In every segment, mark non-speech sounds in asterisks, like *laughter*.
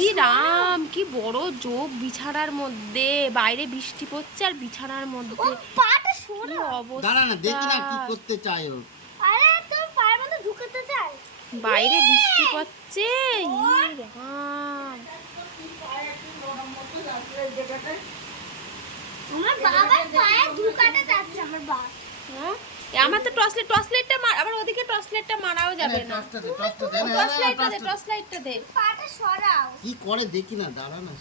কি রাম কি বড় যোগ বিছানার মধ্যে বাইরে বৃষ্টি পড়ছে আর বিছানার ও মধ্যে পাটা কি সরা অবস্থা? দাঁড়া না দেখি না কি করতে চায় ও। আরে তোর পায়ের মধ্যে ঢুকাতে চাই বাইরে বৃষ্টি পড়ছে? রাম। আমার বাবার পায়ে ঢুকাতে চাচ্ছে আমার বাবা। হ্যাঁ? আমার তো টর্চ লাইট টর্চ লাইটটা মার আবার ওদিকে টর্চ লাইটটা মারাও যাবে না। টসটা দে, টসটা দে, না, করে দেখি না দাঁড়া না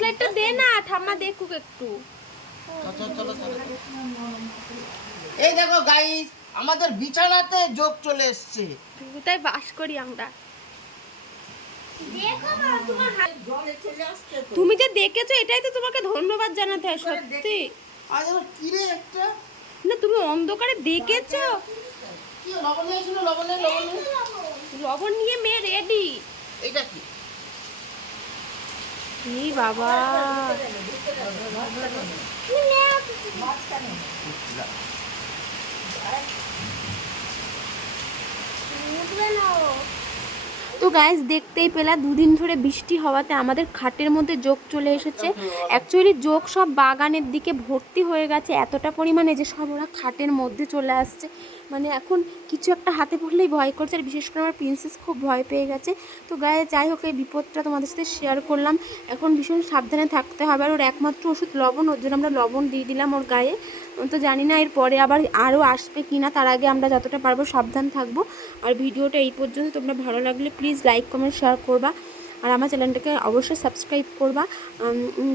লাইটটা *laughs* দে ঠাম্মা দেখুক একটু। এই দেখো গাইস আমাদের বিছানাতে যোগ চলে এসছে। তাই বাস করি আমরা দেখো বাবা তোমার হাত তুমি যে দেখেছ এটাই তো তোমাকে ধন্যবাদ জানাতে হয় সত্যি। আজ আমার কিরে একটা? না তুমি অন্ধকারে দেখেছ? কি লবণ নিয়ে লবণ নিয়ে লবণ নিয়ে। মেয়ে রেডি কি? বাবা। না। তো গাইজ দেখতেই পেলা, দুদিন ধরে বৃষ্টি হওয়াতে আমাদের খাটের মধ্যে যোগ চলে এসেছে। অ্যাকচুয়ালি যোগ সব বাগানের দিকে ভর্তি হয়ে গেছে এতটা পরিমাণে যে সব ওরা খাটের মধ্যে চলে আসছে। মানে এখন কিছু একটা হাতে পড়লেই ভয় করছে, আর বিশেষ করে আমার প্রিন্সেস খুব ভয় পেয়ে গেছে। তো গায়ে যাই হোক, এই বিপদটা তোমাদের সাথে শেয়ার করলাম। এখন ভীষণ সাবধানে থাকতে হবে, আর ওর একমাত্র ওষুধ লবণ, ওর জন্য আমরা লবণ দিয়ে দিলাম ওর গায়ে। তো জানি না, এরপরে আবার আরও আসবে কি না, তার আগে আমরা যতটা পারব সাবধান থাকব। আর ভিডিওটা এই পর্যন্ত, তোমরা ভালো লাগলে প্লিজ লাইক কমেন্ট শেয়ার করবা। আর আমার চ্যানেলটাকে অবশ্যই সাবস্ক্রাইব করবা।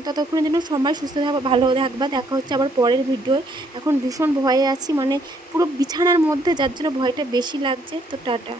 ততক্ষণের জন্য সবাই সুস্থ থাকবা ভালো থাকবা। দেখা হচ্ছে আবার পরের ভিডিও এখন ভীষণ ভয়ে আছি মানে পুরো বিছানার মধ্যে, যার জন্য ভয়টা বেশি লাগছে। তো টাটা।